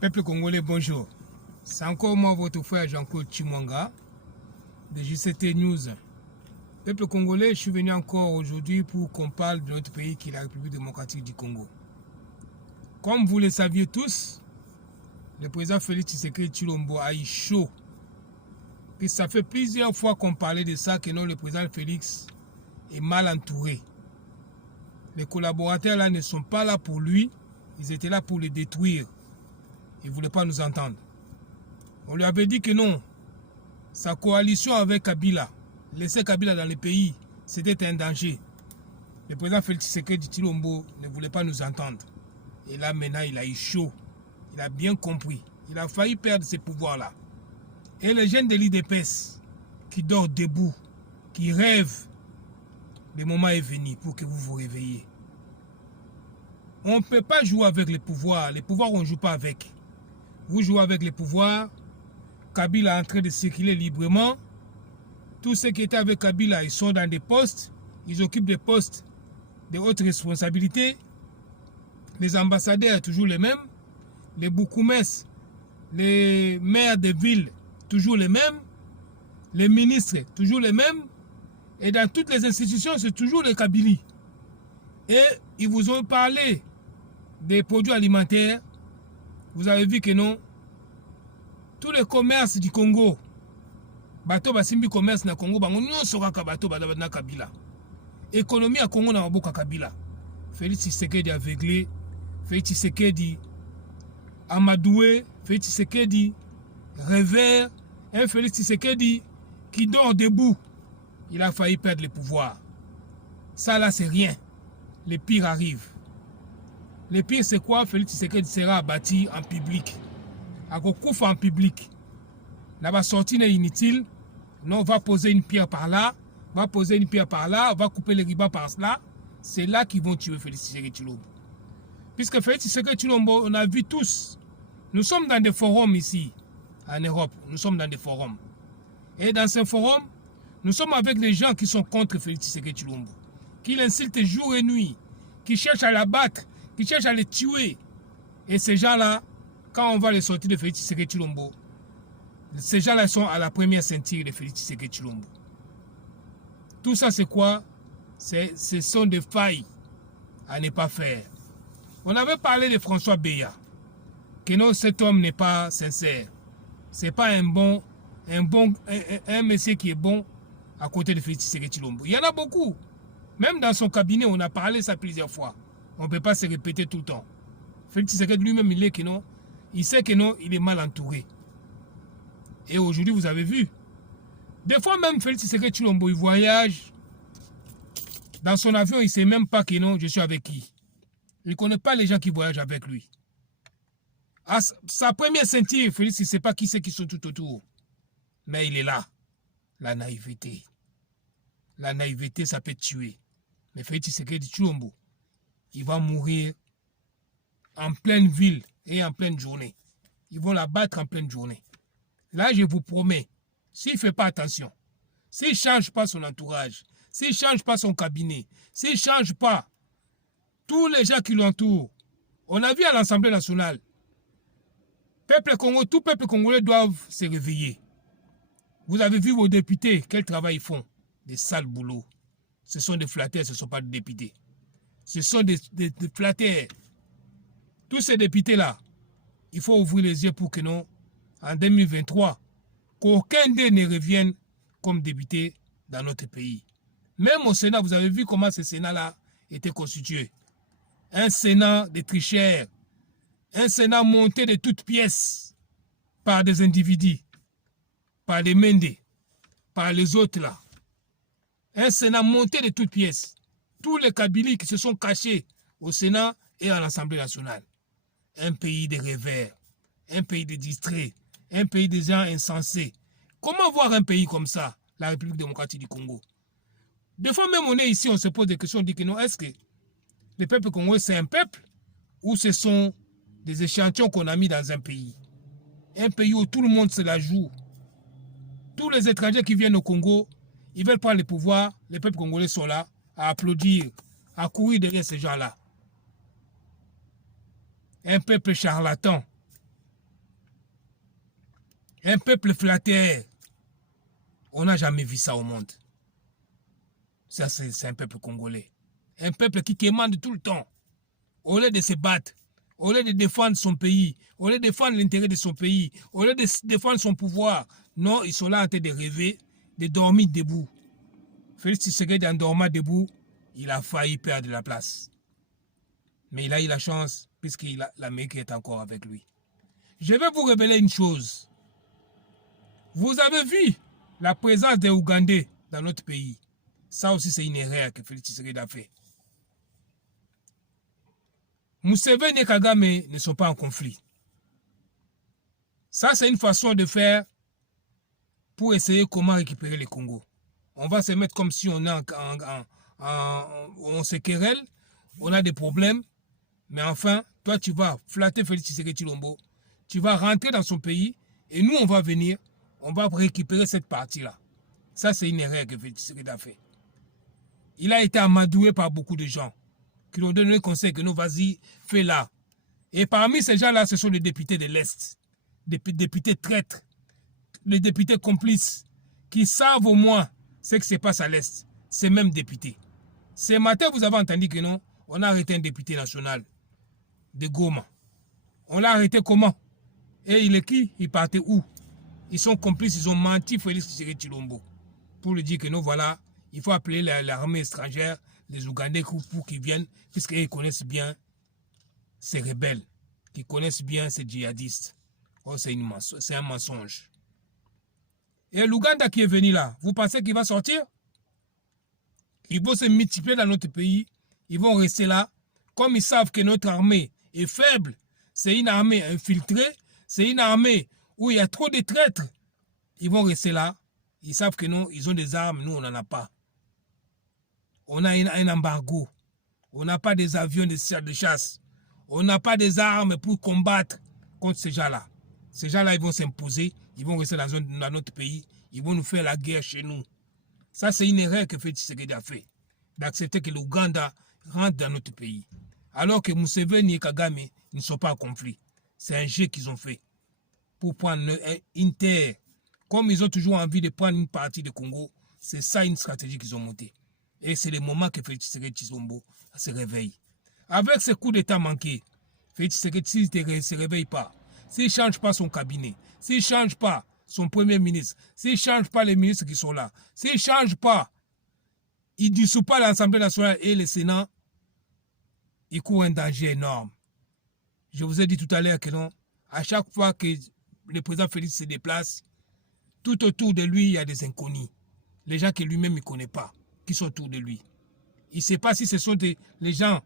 Peuple congolais, bonjour. C'est encore moi, votre frère Jean-Claude Chimwanga, de JCT News. Peuple congolais, je suis venu encore aujourd'hui pour qu'on parle de notre pays qui est la République démocratique du Congo. Comme vous le saviez tous, le président Félix Tshisekedi Tshilombo a eu chaud. Puis ça fait plusieurs fois qu'on parlait de ça, que non, le président Félix est mal entouré. Les collaborateurs là ne sont pas là pour lui, ils étaient là pour le détruire. Il ne voulait pas nous entendre. On lui avait dit que non, sa coalition avec Kabila, laisser Kabila dans le pays, c'était un danger. Le président Félix Tshisekedi Tshilombo ne voulait pas nous entendre. Et là maintenant, il a eu chaud. Il a bien compris. Il a failli perdre ses pouvoirs-là. Et les jeunes de l'IDPS qui dorment debout, qui rêvent, le moment est venu pour que vous vous réveillez. On ne peut pas jouer avec les pouvoirs. Les pouvoirs, on ne joue pas avec. Vous jouez avec les pouvoirs. Kabila est en train de circuler librement. Tous ceux qui étaient avec Kabila, ils sont dans des postes. Ils occupent des postes de haute responsabilité. Les ambassadeurs, toujours les mêmes. Les bourgmestres, les maires de villes, toujours les mêmes. Les ministres, toujours les mêmes. Et dans toutes les institutions, c'est toujours les Kabili. Et ils vous ont parlé des produits alimentaires. Vous avez vu que non, tous les commerces du Congo, bateau basimbi commerce na Congo, bango nyonso kaka bateau na Kabila. Économie à Congo na maboka Kabila. Félix Tshisekedi aveuglé, Félix Tshisekedi amadoué, Félix Tshisekedi rêveur, un Félix Tshisekedi qui dort debout. Il a failli perdre le pouvoir. Ça là c'est rien. Le pire arrive. Le pire, c'est quoi? Félix Tshisekedi sera abattu en public. Akokufa en public. Là, va sortir inutile. Non, on va poser une pierre par là. On va poser une pierre par là. On va couper les ribans par là. C'est là qu'ils vont tuer Félix Tshisekedi Tshilombo. Puisque Félix Tshisekedi Tshilombo, on a vu tous. Nous sommes dans des forums ici, en Europe. Nous sommes dans des forums. Et dans ces forums, nous sommes avec les gens qui sont contre Félix Tshisekedi Tshilombo. Qui l'insultent jour et nuit. Qui cherchent à l'abattre. Qui cherchent à les tuer. Et ces gens-là, quand on va les sortir de Félix Tshisekedi Tshilombo, ces gens-là sont à la première ceinture de Félix Tshisekedi Tshilombo. Tout ça, c'est quoi? Ce sont des failles à ne pas faire. On avait parlé de François Beya, que non, cet homme n'est pas sincère. C'est pas un monsieur qui est bon à côté de Félix Tshisekedi Tshilombo. Il y en a beaucoup. Même dans son cabinet, on a parlé ça plusieurs fois. On ne peut pas se répéter tout le temps. Félix Tshisekedi lui-même, il est que non. Il sait que non, il est mal entouré. Et aujourd'hui, vous avez vu. Des fois même, Félix Tshisekedi Tshilombo, il voyage. Dans son avion, il ne sait même pas que non, je suis avec qui. Il ne connaît pas les gens qui voyagent avec lui. À sa première ceinture, Félix, il ne sait pas qui c'est qui sont tout autour. Mais il est là. La naïveté. La naïveté, ça peut tuer. Mais Félix Tshisekedi Tshilombo, il va mourir en pleine ville et en pleine journée. Ils vont la battre en pleine journée. Là, je vous promets, s'il ne fait pas attention, s'il ne change pas son entourage, s'il ne change pas son cabinet, s'il ne change pas tous les gens qui l'entourent, on a vu à l'Assemblée nationale, tout peuple congolais doivent se réveiller. Vous avez vu vos députés, quel travail ils font? Des sales boulots. Ce sont des flatteurs, ce ne sont pas des députés. Ce sont des flatteurs. Tous ces députés-là, il faut ouvrir les yeux pour que non, en 2023, qu'aucun d'eux ne revienne comme député dans notre pays. Même au Sénat, vous avez vu comment ce Sénat-là était constitué. Un Sénat de tricheurs, un Sénat monté de toutes pièces par des individus, par des Mendés, par les autres là. Un Sénat monté de toutes pièces. Tous les Kabylies qui se sont cachés au Sénat et à l'Assemblée nationale. Un pays de rêveurs, un pays de distraits, un pays de gens insensés. Comment voir un pays comme ça, la République démocratique du Congo? Des fois même on est ici, on se pose des questions, on dit que non, est-ce que le peuple congolais c'est un peuple ou ce sont des échantillons qu'on a mis dans un pays? Un pays où tout le monde se la joue. Tous les étrangers qui viennent au Congo, ils veulent prendre le pouvoir, les peuples congolais sont là à applaudir, à courir derrière ces gens-là. Un peuple charlatan, Un peuple flatté. On n'a jamais vu ça au monde. Ça, c'est un peuple congolais. Un peuple qui commande tout le temps. Au lieu de se battre, au lieu de défendre son pays, au lieu de défendre l'intérêt de son pays, au lieu de défendre son pouvoir, non, ils sont là en train de rêver, de dormir debout. Félix Tshisekedi, en dormant debout, il a failli perdre de la place. Mais il a eu la chance, puisqu'il a l'Amérique est encore avec lui. Je vais vous révéler une chose. Vous avez vu la présence des Ougandais dans notre pays. Ça aussi, c'est une erreur que Félix Tshisekedi a fait. Museveni et Kagame ne sont pas en conflit. Ça, c'est une façon de faire pour essayer comment récupérer le Congo. On va se mettre comme si on est on se querelle, on a des problèmes, mais enfin, toi, tu vas flatter Félix Tshisekedi Tshilombo, tu vas rentrer dans son pays, et nous, on va venir, on va récupérer cette partie-là. Ça, c'est une erreur que Félix Tshisekedi a fait. Il a été amadoué par beaucoup de gens qui lui ont donné le conseil que nous, vas-y, fais là. Et parmi ces gens-là, ce sont les députés de l'Est, des députés traîtres, les députés complices, qui savent au moins ce qui se passe à l'Est. Ces mêmes députés. Ce matin, vous avez entendu que non, on a arrêté un député national de Goma. On l'a arrêté comment? Et il est qui? Il partait où? Ils sont complices, ils ont menti Félix Tshisekedi Tshilombo pour lui dire que non, voilà, il faut appeler l'armée étrangère, les Ougandais pour qu'ils viennent, puisqu'ils connaissent bien ces rebelles, qui connaissent bien ces djihadistes. Oh, c'est un mensonge. Et l'Ouganda qui est venu là, vous pensez qu'il va sortir? Ils vont se multiplier dans notre pays, ils vont rester là, comme ils savent que notre armée est faible, c'est une armée infiltrée, c'est une armée où il y a trop de traîtres. Ils vont rester là, ils savent que non, ils ont des armes, nous on n'en a pas. On a un embargo, on n'a pas des avions de chasse, on n'a pas des armes pour combattre contre ces gens-là. Ces gens-là, ils vont s'imposer, ils vont rester dans notre pays, ils vont nous faire la guerre chez nous. Ça, c'est une erreur que Félix Tshisekedi a fait, d'accepter que l'Ouganda rentre dans notre pays. Alors que Museveni et Kagame ne sont pas en conflit. C'est un jeu qu'ils ont fait pour prendre une terre. Comme ils ont toujours envie de prendre une partie du Congo, c'est ça une stratégie qu'ils ont montée. Et c'est le moment que Félix Tshisekedi Tshilombo se réveille. Avec ce coup d'état manqué, Félix Tshisekedi ne se réveille pas. S'il ne change pas son cabinet, s'il ne change pas son premier ministre, s'il ne change pas les ministres qui sont là, s'il ne change pas, il ne dissout pas l'Assemblée nationale et le Sénat, il court un danger énorme. Je vous ai dit tout à l'heure que non, à chaque fois que le président Félix se déplace, tout autour de lui, il y a des inconnus. Les gens que lui-même ne connaît pas, qui sont autour de lui. Il ne sait pas si ce sont les gens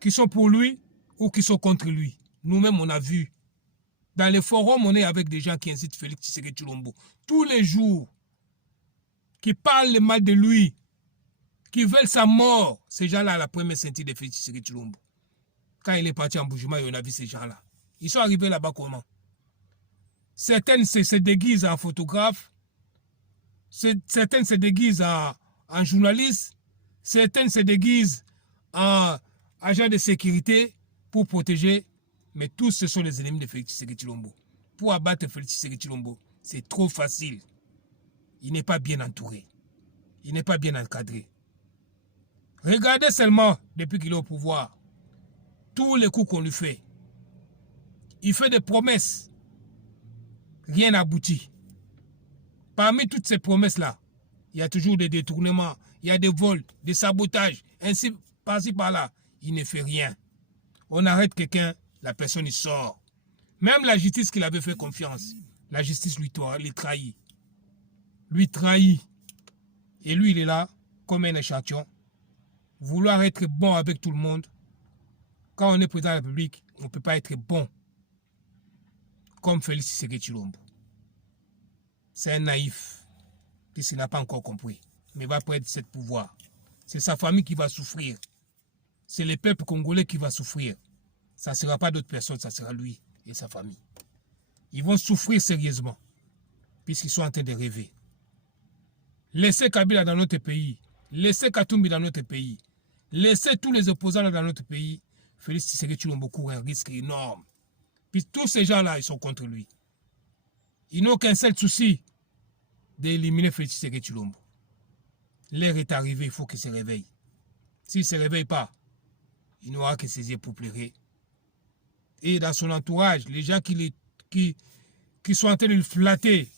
qui sont pour lui ou qui sont contre lui. Nous-mêmes, on a vu. Dans les forums, on est avec des gens qui incitent Félix Tshisekedi Tshilombo. Tous les jours, qui parlent le mal de lui, qui veulent sa mort. Ces gens-là, la première ceinture de Félix Tshisekedi Tshilombo. Quand il est parti en Boujima, on a vu ces gens-là. Ils sont arrivés là-bas comment? Certaines se déguisent en photographe, certaines se déguisent en journaliste, certaines se déguisent en agent de sécurité pour protéger, mais tous ce sont les ennemis de Félix Tshisekedi Tshilombo. Pour abattre Félix Tshisekedi Tshilombo, c'est trop facile. Il n'est pas bien entouré. Il n'est pas bien encadré. Regardez seulement, depuis qu'il est au pouvoir, tous les coups qu'on lui fait. Il fait des promesses. Rien n'aboutit. Parmi toutes ces promesses-là, il y a toujours des détournements, il y a des vols, des sabotages, ainsi par-ci par-là. Il ne fait rien. On arrête quelqu'un, la personne il sort. Même la justice qu'il avait fait confiance, la justice lui trahit. Lui trahit. Et lui, il est là, comme un échantillon. Vouloir être bon avec tout le monde. Quand on est président de la République, on ne peut pas être bon. Comme Félix Tshisekedi Tshilombo. C'est un naïf, puisqu'il n'a pas encore compris. Mais il va prendre ce pouvoir. C'est sa famille qui va souffrir. C'est le peuple congolais qui va souffrir. Ça ne sera pas d'autres personnes, ça sera lui et sa famille. Ils vont souffrir sérieusement, puisqu'ils sont en train de rêver. Laissez Kabila dans notre pays, laissez Katumbi dans notre pays, laissez tous les opposants dans notre pays. Félix Tshisekedi Tshilombo court un risque énorme. Puis tous ces gens-là, ils sont contre lui. Ils n'ont qu'un seul souci d'éliminer Félix Tshisekedi Tshilombo. L'heure est arrivée, il faut qu'il se réveille. S'il ne se réveille pas, il n'aura que ses yeux pour pleurer. Et dans son entourage, les gens qui sont en train de le flatter,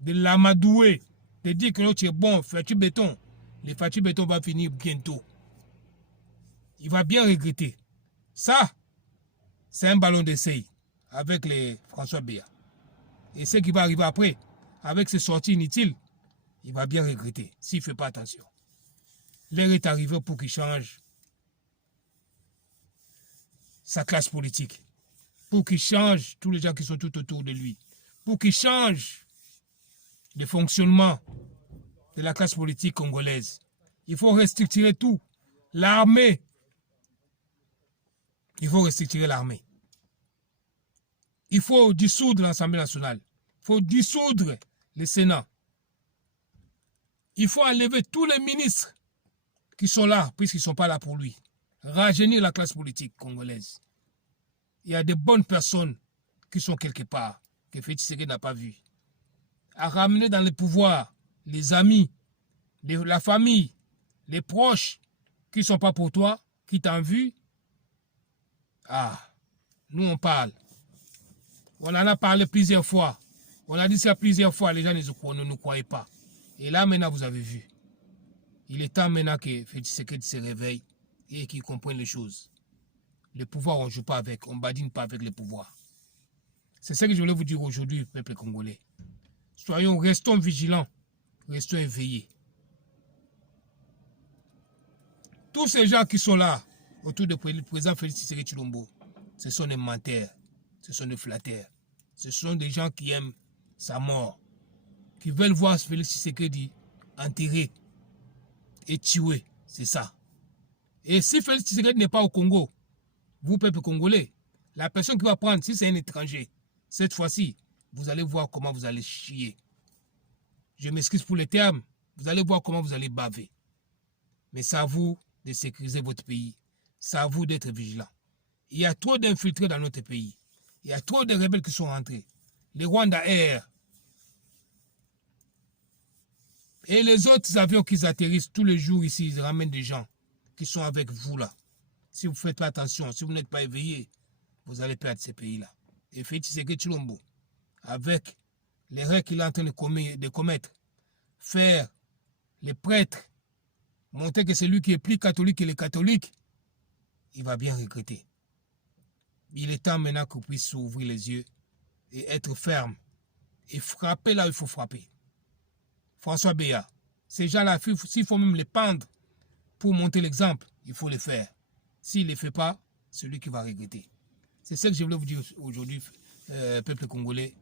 de l'amadouer, de dire que l'autre est bon, Fatou Béton, le Fatou Béton va finir bientôt. Il va bien regretter. Ça, c'est un ballon d'essai avec les François Béa. Et ce qui va arriver après, avec ces sorties inutiles, il va bien regretter s'il ne fait pas attention. L'heure est arrivée pour qu'il change sa classe politique, pour qu'il change tous les gens qui sont tout autour de lui, pour qu'il change le fonctionnement de la classe politique congolaise. Il faut restructurer tout. L'armée. Il faut restructurer l'armée. Il faut dissoudre l'Assemblée nationale. Il faut dissoudre le Sénat. Il faut enlever tous les ministres qui sont là, puisqu'ils ne sont pas là pour lui. Rajeunir la classe politique congolaise. Il y a de bonnes personnes qui sont quelque part, que Félix Tshisekedi n'a pas vu. À ramener dans le pouvoir les amis, la famille, les proches qui ne sont pas pour toi, qui t'ont vu. Ah, nous on parle. On en a parlé plusieurs fois. On a dit ça plusieurs fois, les gens ne nous croyaient pas. Et là maintenant vous avez vu. Il est temps maintenant que Félix Tshisekedi se réveille et qu'il comprenne les choses. Le pouvoir, on ne joue pas avec, on ne badine pas avec le pouvoir. C'est ce que je voulais vous dire aujourd'hui, peuple congolais. Restons vigilants, restons éveillés. Tous ces gens qui sont là, autour du président Félix Tshisekedi Tshilombo, ce sont des menteurs, ce sont des flatteurs, ce sont des gens qui aiment sa mort, qui veulent voir Félix Tshisekedi enterré et tué, c'est ça. Et si Félix Tshisekedi n'est pas au Congo, vous, peuple congolais, la personne qui va prendre, si c'est un étranger, cette fois-ci, vous allez voir comment vous allez chier. Je m'excuse pour les termes, vous allez voir comment vous allez baver. Mais c'est à vous de sécuriser votre pays. C'est à vous d'être vigilant. Il y a trop d'infiltrés dans notre pays. Il y a trop de rebelles qui sont rentrés. Les Rwanda Air et les autres avions qui atterrissent tous les jours ici, ils ramènent des gens qui sont avec vous là. Si vous ne faites pas attention, si vous n'êtes pas éveillé, vous allez perdre ces pays-là. Et Félix Tshisekedi Tshilombo, avec les règles qu'il est en train de commettre, faire les prêtres, montrer que c'est lui qui est plus catholique que les catholiques, il va bien regretter. Il est temps maintenant qu'on puisse ouvrir les yeux et être ferme et frapper là où il faut frapper. François Béa, ces gens-là, s'il faut même les pendre pour montrer l'exemple, il faut le faire. S'il ne le fait pas, c'est lui qui va regretter. C'est ce que je voulais vous dire aujourd'hui, peuple congolais.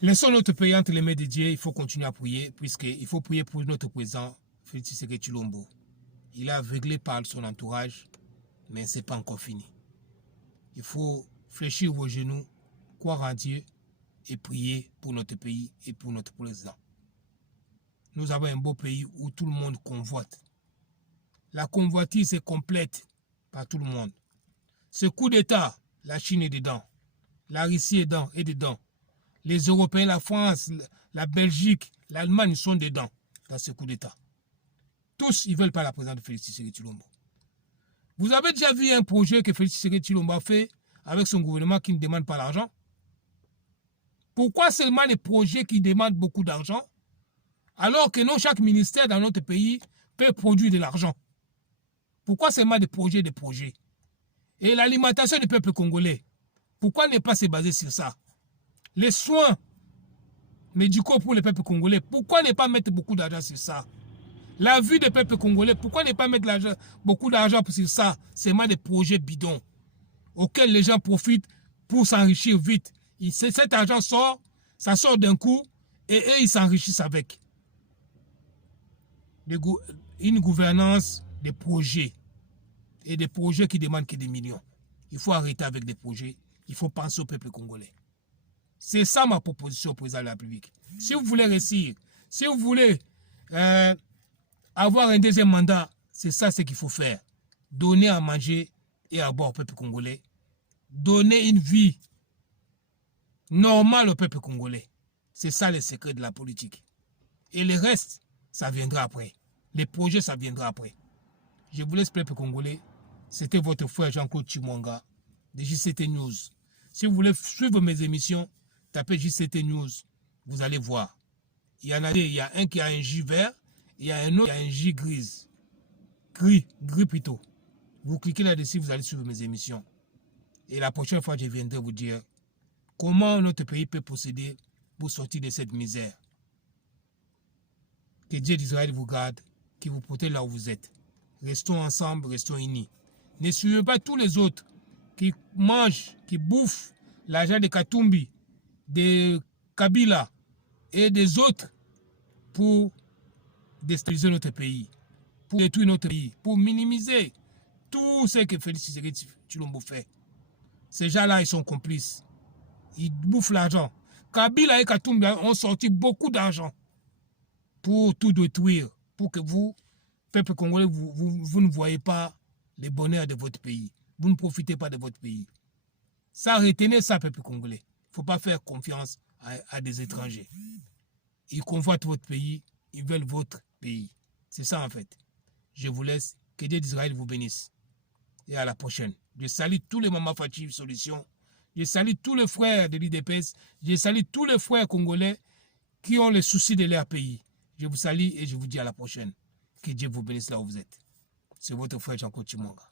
Laissons notre pays entre les mains de Dieu. Il faut continuer à prier, puisqu'il faut prier pour notre président, Félix Tshisekedi Tshilombo. Il est aveuglé par son entourage, mais ce n'est pas encore fini. Il faut fléchir vos genoux, croire en Dieu et prier pour notre pays et pour notre président. Nous avons un beau pays où tout le monde convoite. La convoitise est complète par tout le monde. Ce coup d'État, la Chine est dedans. La Russie est dedans. Les Européens, la France, la Belgique, l'Allemagne sont dedans dans ce coup d'État. Tous, ils ne veulent pas la présence de Félix Tshisekedi Tshilombo. Vous avez déjà vu un projet que Félix Tshisekedi Tshilombo a fait avec son gouvernement qui ne demande pas l'argent? Pourquoi seulement les projets qui demandent beaucoup d'argent, alors que non, chaque ministère dans notre pays peut produire de l'argent? Pourquoi seulement des projets? Et l'alimentation du peuple congolais, pourquoi ne pas se baser sur ça? Les soins médicaux pour le peuple congolais, pourquoi ne pas mettre beaucoup d'argent sur ça? La vie du peuple congolais, pourquoi ne pas mettre beaucoup d'argent sur ça? C'est seulement des projets bidons auxquels les gens profitent pour s'enrichir vite. Cet argent sort, ça sort d'un coup et eux, ils s'enrichissent avec. Une gouvernance des projets et des projets qui demandent que des millions. Il faut arrêter avec des projets. Il faut penser au peuple congolais. C'est ça ma proposition au président de la République. Si vous voulez réussir, si vous voulez avoir un deuxième mandat, c'est ça ce qu'il faut faire. Donner à manger et à boire au peuple congolais. Donner une vie normal au peuple congolais. C'est ça le secret de la politique. Et le reste, ça viendra après. Les projets, ça viendra après. Je vous laisse, peuple congolais. C'était votre frère Jean-Claude Chimwanga de JCT News. Si vous voulez suivre mes émissions, tapez JCT News. Vous allez voir. Il y en a deux. Il y a un qui a un J vert. Il y a un autre qui a un J grise. Gris plutôt. Vous cliquez là-dessus, vous allez suivre mes émissions. Et la prochaine fois, je viendrai vous dire comment notre pays peut procéder pour sortir de cette misère. Que Dieu d'Israël vous garde, qu'il vous protège là où vous êtes. Restons ensemble, restons unis. Ne suivez pas tous les autres qui mangent, qui bouffent l'argent de Katumbi, de Kabila et des autres pour déstabiliser notre pays, pour détruire notre pays, pour minimiser tout ce que Félix Tshisekedi Tshilombo fait. Ces gens-là, ils sont complices. Ils bouffent l'argent. Kabila et Katumbi ont sorti beaucoup d'argent pour tout détruire, pour que vous, peuple congolais, vous ne voyez pas les bonheurs de votre pays. Vous ne profitez pas de votre pays. Ça, retenez ça, peuple congolais. Il ne faut pas faire confiance à des étrangers. Ils convoitent votre pays, ils veulent votre pays. C'est ça en fait. Je vous laisse. Que Dieu d'Israël vous bénisse. Et à la prochaine. Je salue tous les Mama Fatih Solutions. Je salue tous les frères de l'IDPS. Je salue tous les frères congolais qui ont les soucis de leur pays. Je vous salue et je vous dis à la prochaine. Que Dieu vous bénisse là où vous êtes. C'est votre frère Jean-Claude Chimwanga.